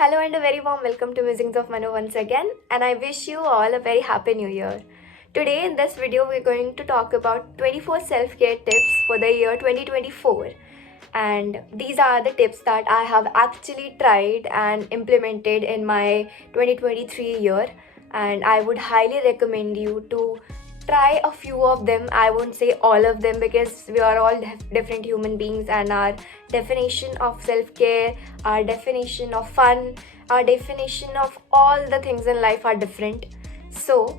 Hello and a very warm welcome to Musings of Manu once again, and I wish you all a very happy new year. Today in this video we're going to talk about 24 self-care tips for the year 2024, and these are the tips that I have actually tried and implemented in my 2023 year, and I would highly recommend you to try a few of them. I won't say all of them because we are all different human beings, and our definition of self-care, our definition of fun, our definition of all the things in life are different. So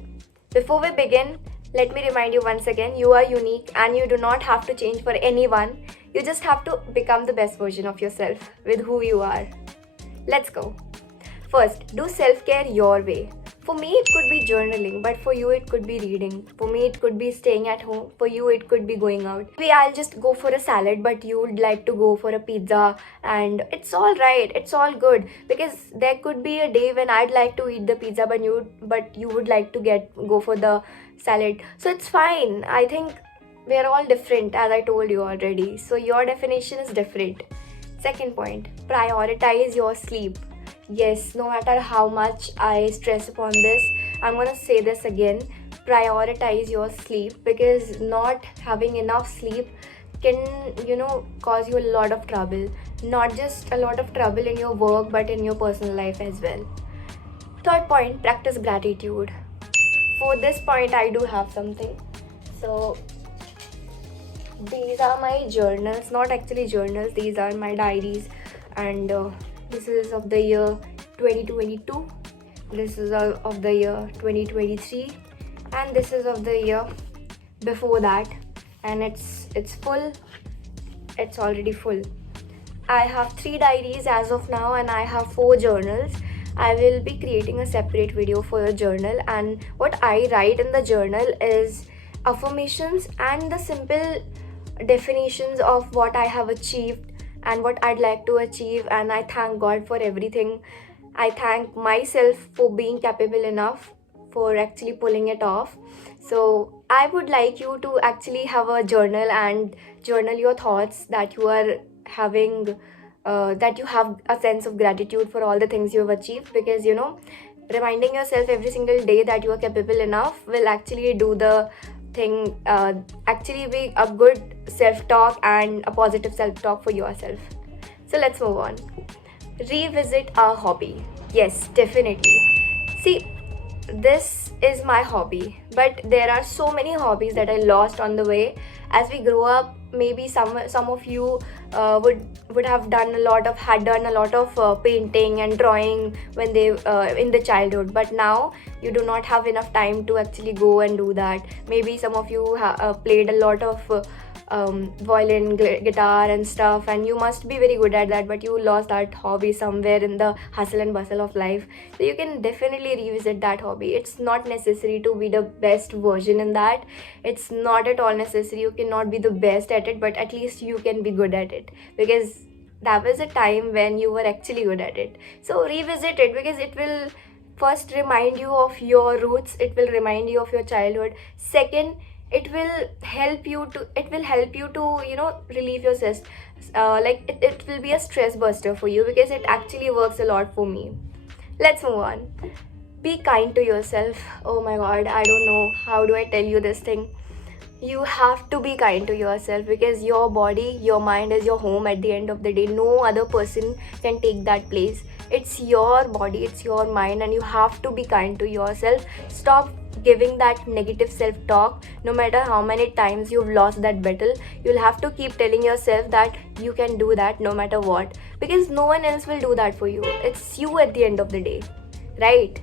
before we begin, let me remind you once again, you are unique and you do not have to change for anyone. You just have to become the best version of yourself with who you are. Let's go. First, do self-care your way. For me, it could be journaling, but for you, it could be reading. For me, it could be staying at home. For you, it could be going out. Maybe I'll just go for a salad, but you would like to go for a pizza, and it's all right. It's all good because there could be a day when I'd like to eat the pizza, but you would like to go for the salad. So it's fine. I think we're all different, as I told you already. So your definition is different. Second point, prioritize your sleep. Yes, no matter how much I stress upon this, I'm gonna say this again. Prioritize your sleep because not having enough sleep can, cause you a lot of trouble. Not just a lot of trouble in your work, but in your personal life as well. Third point, practice gratitude. For this point, I do have something. So, these are my journals, not actually journals, these are my diaries, and this is of the year 2022, this is of the year 2023, and this is of the year before that, and it's full. It's already full. I have 3 diaries as of now, and I have 4 journals. I will be creating a separate video for a journal, and what I write in the journal is affirmations and the simple definitions of what I have achieved and what I'd like to achieve, and I thank God for everything. I thank myself for being capable enough for actually pulling it off. So I would like you to actually have a journal and journal your thoughts that you are having, that you have a sense of gratitude for all the things you have achieved, because reminding yourself every single day that you are capable enough will actually do the thing, actually be a good self-talk and a positive self-talk for yourself. So let's move on. Revisit our hobby. Yes, definitely. See, this is my hobby, but there are so many hobbies that I lost on the way. As we grow up, maybe some of you would have had done a lot of painting and drawing when they in the childhood, but now you do not have enough time to actually go and do that. Maybe some of you played a lot of violin, guitar and stuff, and you must be very good at that, but you lost that hobby somewhere in the hustle and bustle of life. So you can definitely revisit that hobby. It's not necessary to be the best version in that. It's not at all necessary. You cannot be the best at it, but at least you can be good at it, because that was a time when you were actually good at it. So revisit it, because it will first remind you of your roots, it will remind you of your childhood. Second, it will help you to relieve your stress. It will be a stress buster for you, because it actually works a lot for me. Let's move on. Be kind to yourself. Oh my god, I don't know how do I tell you this thing. You have to be kind to yourself, because your body, your mind is your home at the end of the day. No other person can take that place. It's your body, it's your mind, and you have to be kind to yourself. Stop giving that negative self-talk. No matter how many times you've lost that battle, you'll have to keep telling yourself that you can do that no matter what, because no one else will do that for you. It's you at the end of the day, right?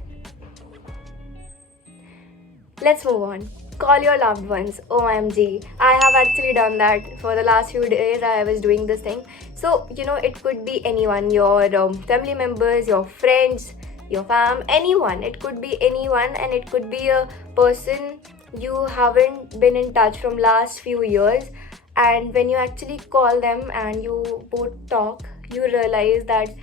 Let's move on. Call your loved ones. OMG. I have actually done that for the last few days. I was doing this thing. So, it could be anyone, your family members, your friends, your fam, anyone. It could be anyone, and it could be a person you haven't been in touch from last few years. And when you actually call them and you both talk, you realize that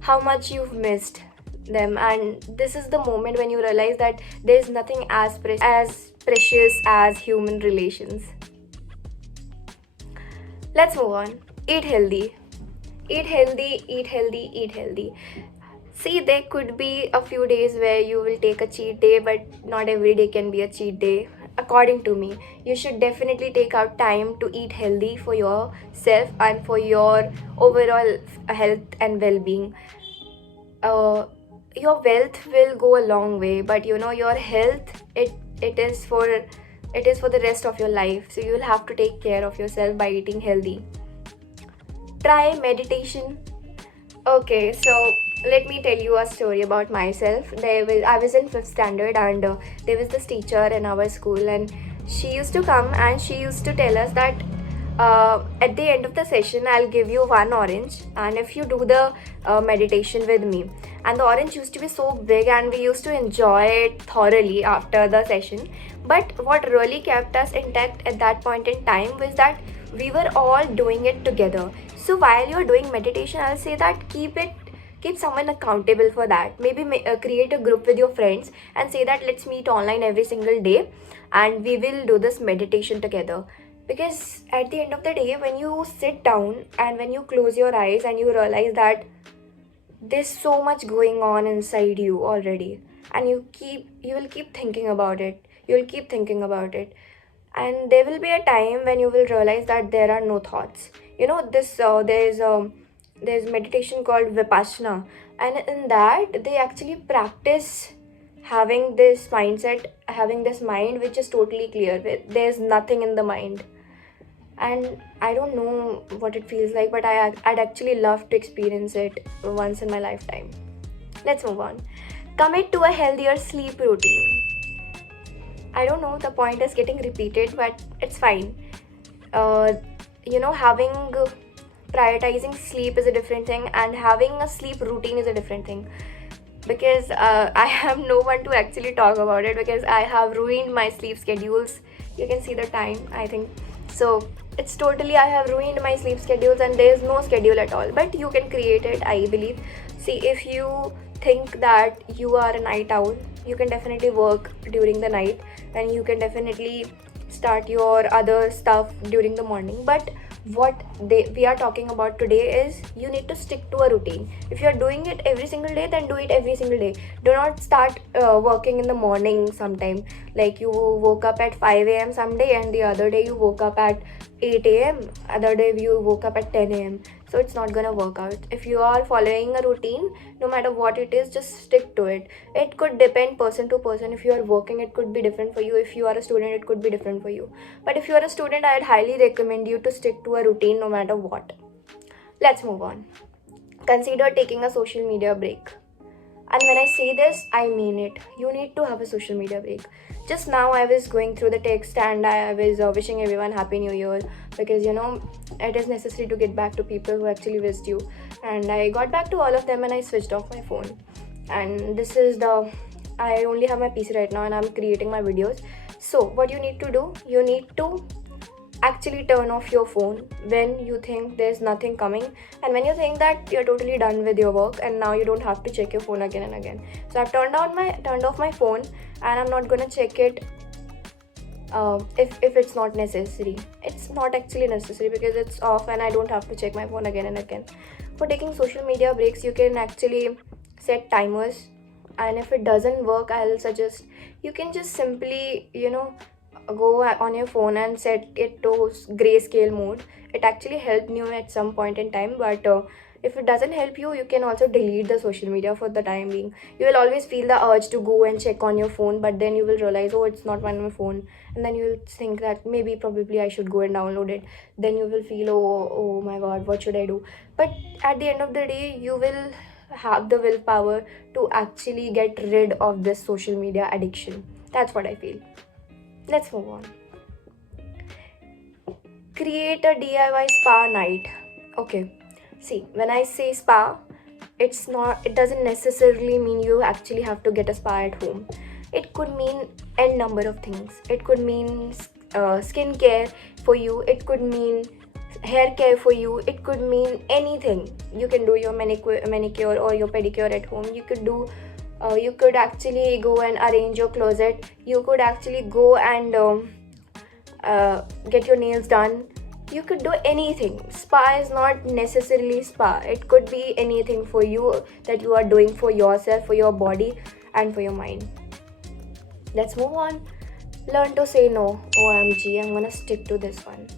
how much you've missed them, and this is the moment when you realize that there's nothing as precious as human relations. Let's move on. Eat healthy. Eat healthy, eat healthy, eat healthy. See, there could be a few days where you will take a cheat day, but not every day can be a cheat day. According to me, you should definitely take out time to eat healthy for yourself and for your overall health and well-being. uh, your wealth will go a long way, but your health, it is for the rest of your life, so you'll have to take care of yourself by eating healthy. Try meditation. Okay, so let me tell you a story about myself. I was in fifth standard, and there was this teacher in our school, and she used to come and she used to tell us that at the end of the session, I'll give you one orange, and if you do the meditation with me. And the orange used to be so big, and we used to enjoy it thoroughly after the session. But what really kept us intact at that point in time was that we were all doing it together. So while you're doing meditation, I'll say that keep someone accountable for that. Maybe create a group with your friends and say that let's meet online every single day and we will do this meditation together. Because at the end of the day, when you sit down and when you close your eyes and you realize that there's so much going on inside you already, and you will keep thinking about it, and there will be a time when you will realize that there are no thoughts. This there's meditation called vipassana, and in that they actually practice having this mindset, having this mind which is totally clear. There's nothing in the mind, and I don't know what it feels like, but I'd actually love to experience it once in my lifetime. Let's move on. Commit to a healthier sleep routine. I don't know, the point is getting repeated, but it's fine. uh, Having prioritizing sleep is a different thing, and having a sleep routine is a different thing. Because I have no one to actually talk about it, because I have ruined my sleep schedules. You can see the time, I think. So it's totally, I have ruined my sleep schedules, and there is no schedule at all. But you can create it, I believe. See, if you think that you are a night owl, you can definitely work during the night, and you can definitely start your other stuff during the morning. But what we are talking about today is you need to stick to a routine. If you're doing it every single day, then do it every single day. Do not start working in the morning sometime, like you woke up at 5 a.m. someday, and the other day you woke up at 8 a.m., other day you woke up at 10 a.m. So it's not gonna work out. If you are following a routine, no matter what it is, just stick to it. It could depend person to person. If you are working, it could be different for you. If you are a student, it could be different for you. But if you are a student, I'd highly recommend you to stick to a routine no matter what. Let's move on. Consider taking a social media break. And when I say this, I mean it. You need to have a social media break. Just now, I was going through the text, and I was wishing everyone Happy New Year, because it is necessary to get back to people who actually wished you. And I got back to all of them, and I switched off my phone. And this is I only have my PC right now, and I'm creating my videos. So, what you need to do, you need to actually turn off your phone when you think there's nothing coming, and when you think that you're totally done with your work and now you don't have to check your phone again and again. So I've turned off my phone, and I'm not gonna check it if it's not necessary. It's not actually necessary because it's off and I don't have to check my phone again and again. For taking social media breaks, you can actually set timers, and if it doesn't work, I'll suggest you can just simply go on your phone and set it to grayscale mode. It actually helped me at some point in time, but if it doesn't help you, you can also delete the social media for the time being. You will always feel the urge to go and check on your phone, but then you will realize, oh, it's not on my phone, and then you will think that probably I should go and download it. Then you will feel, oh my god, what should I do? But at the end of the day, you will have the willpower to actually get rid of this social media addiction. That's what I feel. Let's move on. Create a DIY spa night. Okay. See, when I say spa, it doesn't necessarily mean you actually have to get a spa at home. It could mean n number of things. It could mean skin care for you. It could mean hair care for you. It could mean anything. You can do your manicure or your pedicure at home. You could actually go and arrange your closet. You could actually go and get your nails done. You could do anything. Spa is not necessarily spa, it could be anything for you that you are doing for yourself, for your body, and for your mind. Let's move on. Learn to say no. OMG, I'm gonna stick to this one.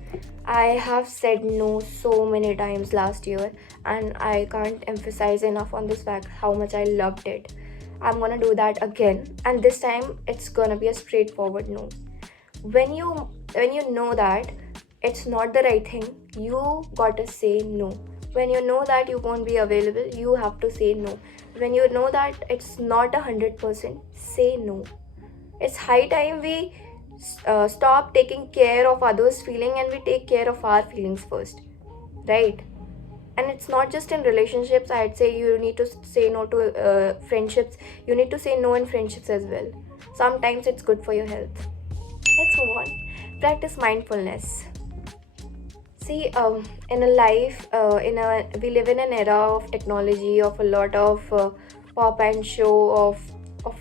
I have said no so many times last year, and I can't emphasize enough on this fact how much I loved it. I'm gonna do that again, and this time it's gonna be a straightforward no. When you know that it's not the right thing, you gotta say no. When you know that you won't be available, you have to say no. When you know that it's not 100%, say no. It's high time we stop taking care of others' feeling and we take care of our feelings first, right? And it's not just in relationships. I'd say you need to say no to friendships. You need to say no in friendships as well. Sometimes it's good for your health. Let's move on. Practice mindfulness. See, in a life, we live in an era of technology, of a lot of pop and show of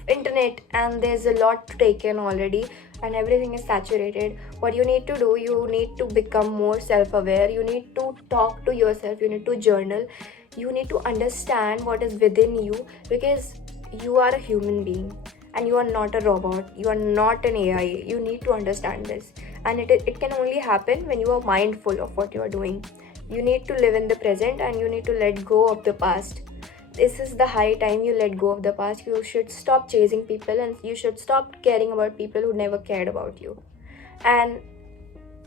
internet, and there's a lot to take in already, and everything is saturated. What you need to do, you need to become more self-aware. You need to talk to yourself. You need to journal. You need to understand what is within you, because you are a human being and you are not a robot. You are not an AI. You need to understand this, and it can only happen when you are mindful of what you are doing. You need to live in the present and you need to let go of the past. This is the high time you let go of the past. You should stop chasing people and you should stop caring about people who never cared about you. And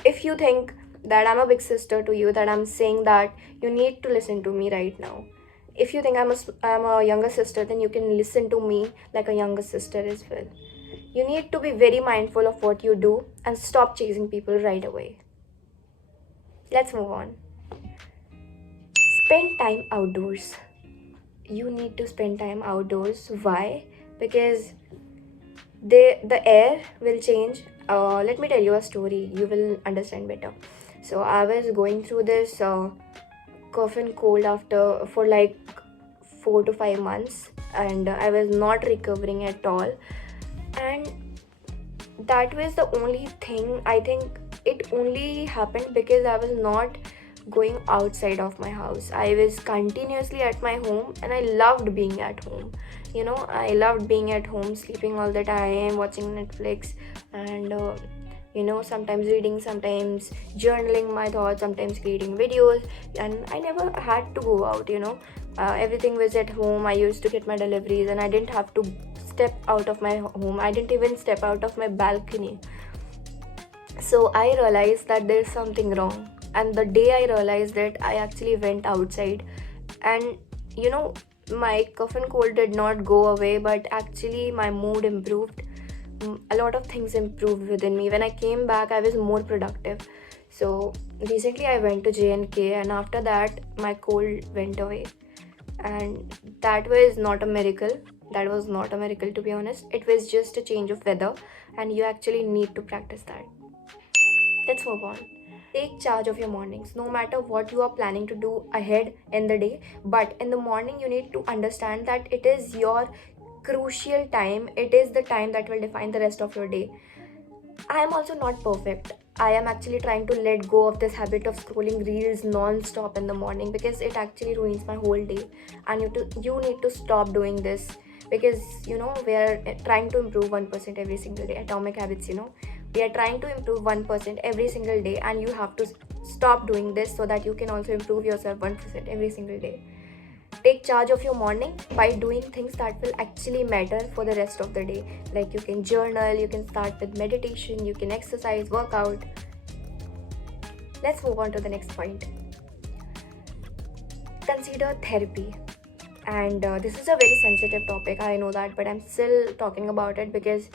if you think that I'm a big sister to you, that I'm saying that, you need to listen to me right now. If you think I'm a younger sister, then you can listen to me like a younger sister as well. You need to be very mindful of what you do and stop chasing people right away. Let's move on. Spend time outdoors. You need to spend time outdoors. Why? Because the air will change. Let me tell you a story. You will understand better. So I was going through this cough and cold after for like 4 to 5 months, and I was not recovering at all. And that was the only thing. I think it only happened because I was not going outside of my house. I was continuously at my home, and I loved being at home. I loved being at home, sleeping all the time, watching Netflix, and sometimes reading, sometimes journaling my thoughts, sometimes creating videos. And I never had to go out. Everything was at home. I used to get my deliveries, and I didn't have to step out of my home. I didn't even step out of my balcony. So I realized that there's something wrong, and the day I realized it, I actually went outside. And my cough and cold did not go away, but actually my mood improved. A lot of things improved within me. When I came back, I was more productive. So recently I went to JNK, and after that my cold went away. And that was not a miracle. That was not a miracle, to be honest. It was just a change of weather, and you actually need to practice that. Let's move on. Take charge of your mornings, no matter what you are planning to do ahead in the day. But in the morning, you need to understand that it is your crucial time. It is the time that will define the rest of your day. I am also not perfect. I am actually trying to let go of this habit of scrolling reels non-stop in the morning, because it actually ruins my whole day. And you need to stop doing this, because we are trying to improve 1% every single day. Atomic habits, we are trying to improve 1% every single day, and you have to stop doing this so that you can also improve yourself 1% every single day. Take charge of your morning by doing things that will actually matter for the rest of the day. Like, you can journal, you can start with meditation, you can exercise, work out. Let's move on to the next point. Consider therapy. And this is a very sensitive topic, I know that, but I'm still talking about it because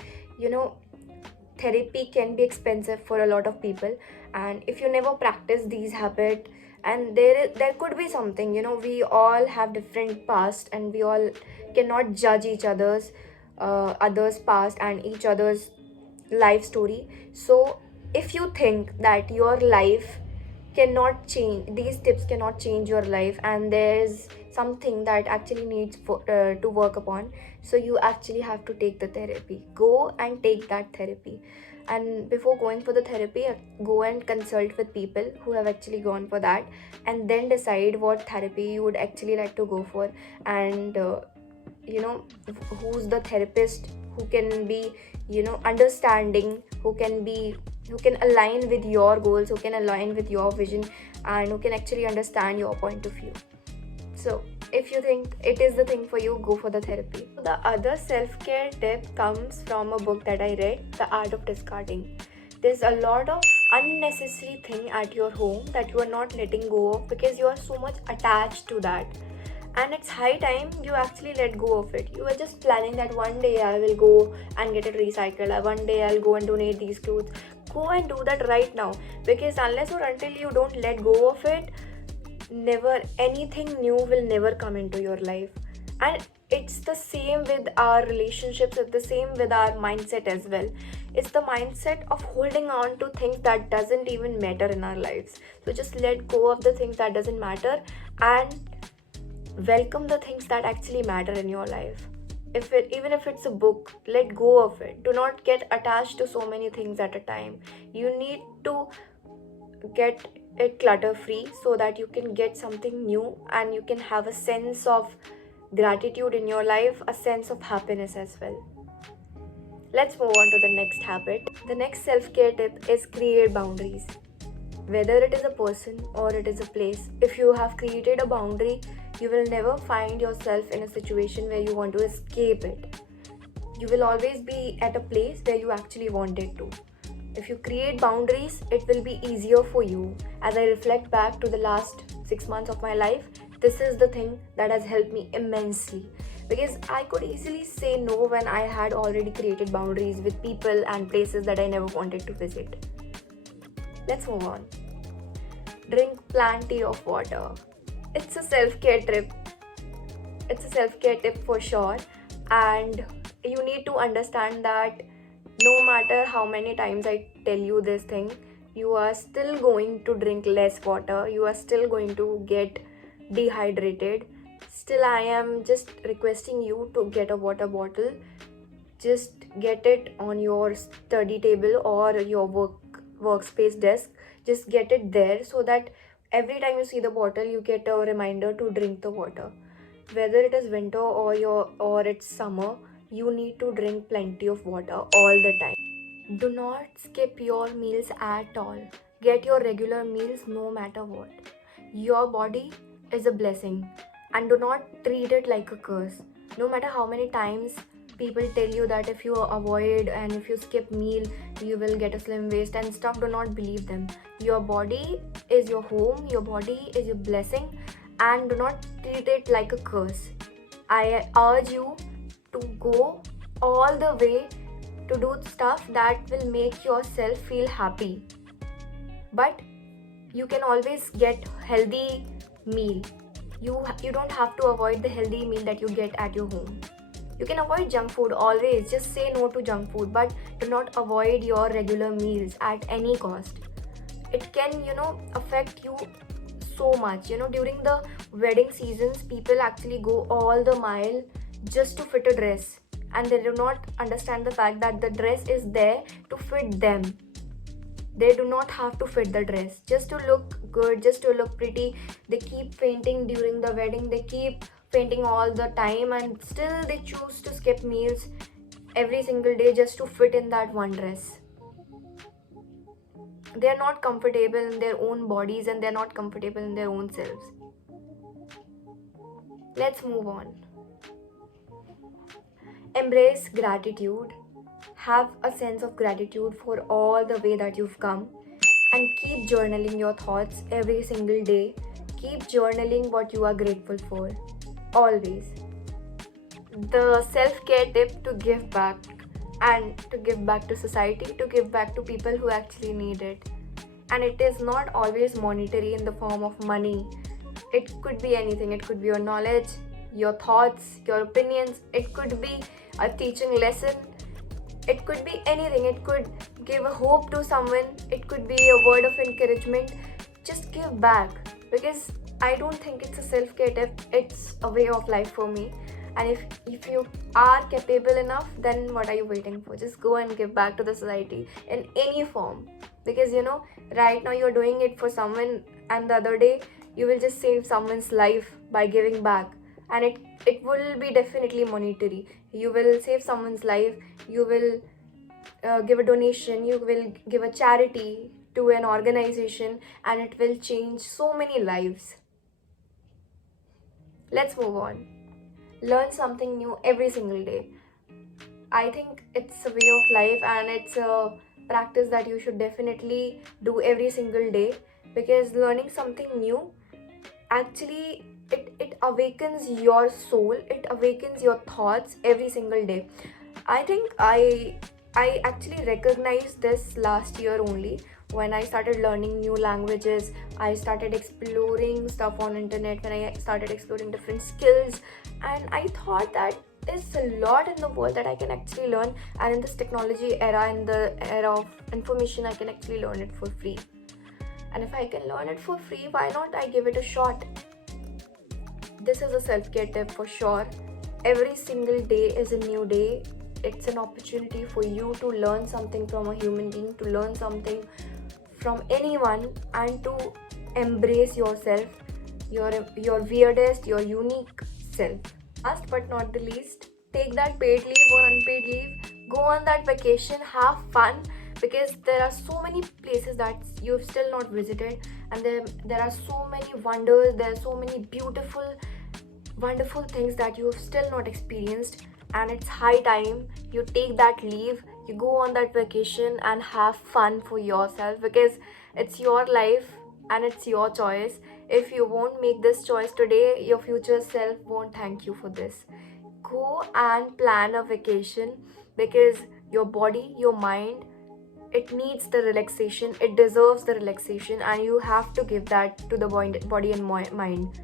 therapy can be expensive for a lot of people. And if you never practice these habits, and there could be something, we all have different past, and we all cannot judge each others past and each other's life story. So if you think that your life cannot change, these tips cannot change your life, and there's something that actually needs to work upon. So you actually have to take the therapy. Go and take that therapy, and before going for the therapy, go and consult with people who have actually gone for that, and then decide what therapy you would actually like to go for. And you know, who's the therapist who can be, you know, understanding, who can align with your goals, who can align with your vision, and who can actually understand your point of view. So if you think it is the thing for you, go for the therapy. The other self-care tip comes from a book that I read, The Art of Discarding. There's a lot of unnecessary thing at your home that you are not letting go of because you are so much attached to that, and it's high time you actually let go of it. You are just planning that one day I will go and get it recycled, one day I'll go and donate these clothes. Go and do that right now, because unless or until you don't let go of it, never, anything new will never come into your life. And it's the same with our relationships, it's the same with our mindset as well. It's the mindset of holding on to things that doesn't even matter in our lives. So just let go of the things that doesn't matter and welcome the things that actually matter in your life. Even if it's a book, let go of it. Do not get attached to so many things at a time. You need to get it clutter free so that you can get something new and you can have a sense of gratitude in your life, a sense of happiness as well. Let's move on to the next habit. The next self-care tip is create boundaries. Whether it is a person or it is a place, if you have created a boundary, you will never find yourself in a situation where you want to escape it. You will always be at a place where you actually wanted to. If you create boundaries, it will be easier for you. As I reflect back to the last 6 months of my life, this is the thing that has helped me immensely. Because I could easily say no when I had already created boundaries with people and places that I never wanted to visit. Let's move on. Drink plenty of water. It's a self-care tip. It's a self-care tip for sure. And you need to understand that no matter how many times I tell you this thing, you are still going to drink less water. You are still going to get dehydrated. Still, I am just requesting you to get a water bottle. Just get it on your study table or your workspace desk. Just get it there so that every time you see the bottle, you get a reminder to drink the water. Whether it is winter or it's summer, you need to drink plenty of water all the time. Do not skip your meals at all. Get your regular meals no matter what. Your body is a blessing, and do not treat it like a curse. No matter how many times people tell you that if you avoid and if you skip meal, you will get a slim waist and stuff, do not believe them. Your body is your home, your body is your blessing, and do not treat it like a curse. I urge you to go all the way to do stuff that will make yourself feel happy. But you can always get healthy meal. You don't have to avoid the healthy meal that you get at your home. You can avoid junk food always. Just say no to junk food, but do not avoid your regular meals at any cost. It can, affect you so much. During the wedding seasons, people actually go all the mile just to fit a dress, and they do not understand the fact that the dress is there to fit them. They do not have to fit the dress just to look good, just to look pretty. They keep fainting during the wedding, they keep fainting all the time, and still they choose to skip meals every single day just to fit in that one dress. They are not comfortable in their own bodies and they are not comfortable in their own selves. Let's move on. Embrace gratitude. Have a sense of gratitude for all the way that you've come, and keep journaling your thoughts every single day. Keep journaling what you are grateful for, always. The self-care tip: to give back, and to give back to society, to give back to people who actually need it. And it is not always monetary in the form of money. It could be anything. It could be your knowledge, your thoughts, your opinions. It could be a teaching lesson. It could be anything. It could give a hope to someone. It could be a word of encouragement. just give back, because I don't think it's a self-care tip, it's a way of life for me. And if you are capable enough, then what are you waiting for? Just go and give back to the society in any form, because right now you're doing it for someone, and the other day you will just save someone's life by giving back. And it will be definitely monetary. You will save someone's life, you will give a donation, you will give a charity to an organization, and it will change so many lives. Let's move on. Learn something new every single day. I think it's a way of life, and it's a practice that you should definitely do every single day, because learning something new actually, it awakens your soul, it awakens your thoughts every single day. I think I actually recognized this last year only, when I started learning new languages. I started exploring stuff on internet, when I started exploring different skills, and I thought that there's a lot in the world that I can actually learn. And in this technology era, in the era of information, I can actually learn it for free. And if I can learn it for free, why not I give it a shot? This is a self-care tip for sure. Every single day is a new day. It's an opportunity for you to learn something from a human being, to learn something from anyone, and to embrace yourself, your weirdest, your unique self. Last but not the least, take that paid leave or unpaid leave, go on that vacation, have fun, because there are so many places that you've still not visited, and there are so many wonders, there are so many beautiful, wonderful things that you have still not experienced. And it's high time you take that leave, you go on that vacation and have fun for yourself, because it's your life and it's your choice. If you won't make this choice today, your future self won't thank you for this. Go and plan a vacation, because your body, your mind, it needs the relaxation, it deserves the relaxation, and you have to give that to the body and mind.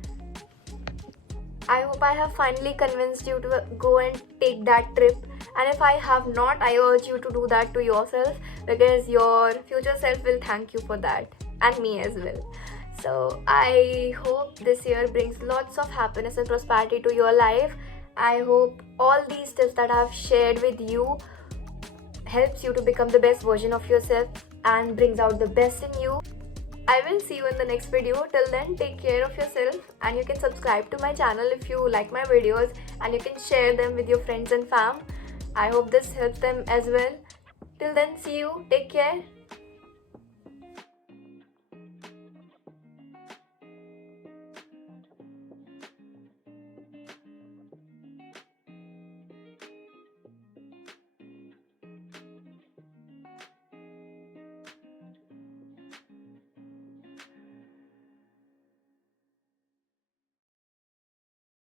I hope I have finally convinced you to go and take that trip. And if I have not, I urge you to do that to yourself, because your future self will thank you for that, and me as well. So I hope this year brings lots of happiness and prosperity to your life. I hope all these tips that I have shared with you helps you to become the best version of yourself and brings out the best in you. I will see you in the next video. Till then, take care of yourself, and you can subscribe to my channel if you like my videos, and you can share them with your friends and fam. I hope this helps them as well. Till then, see you. Take care.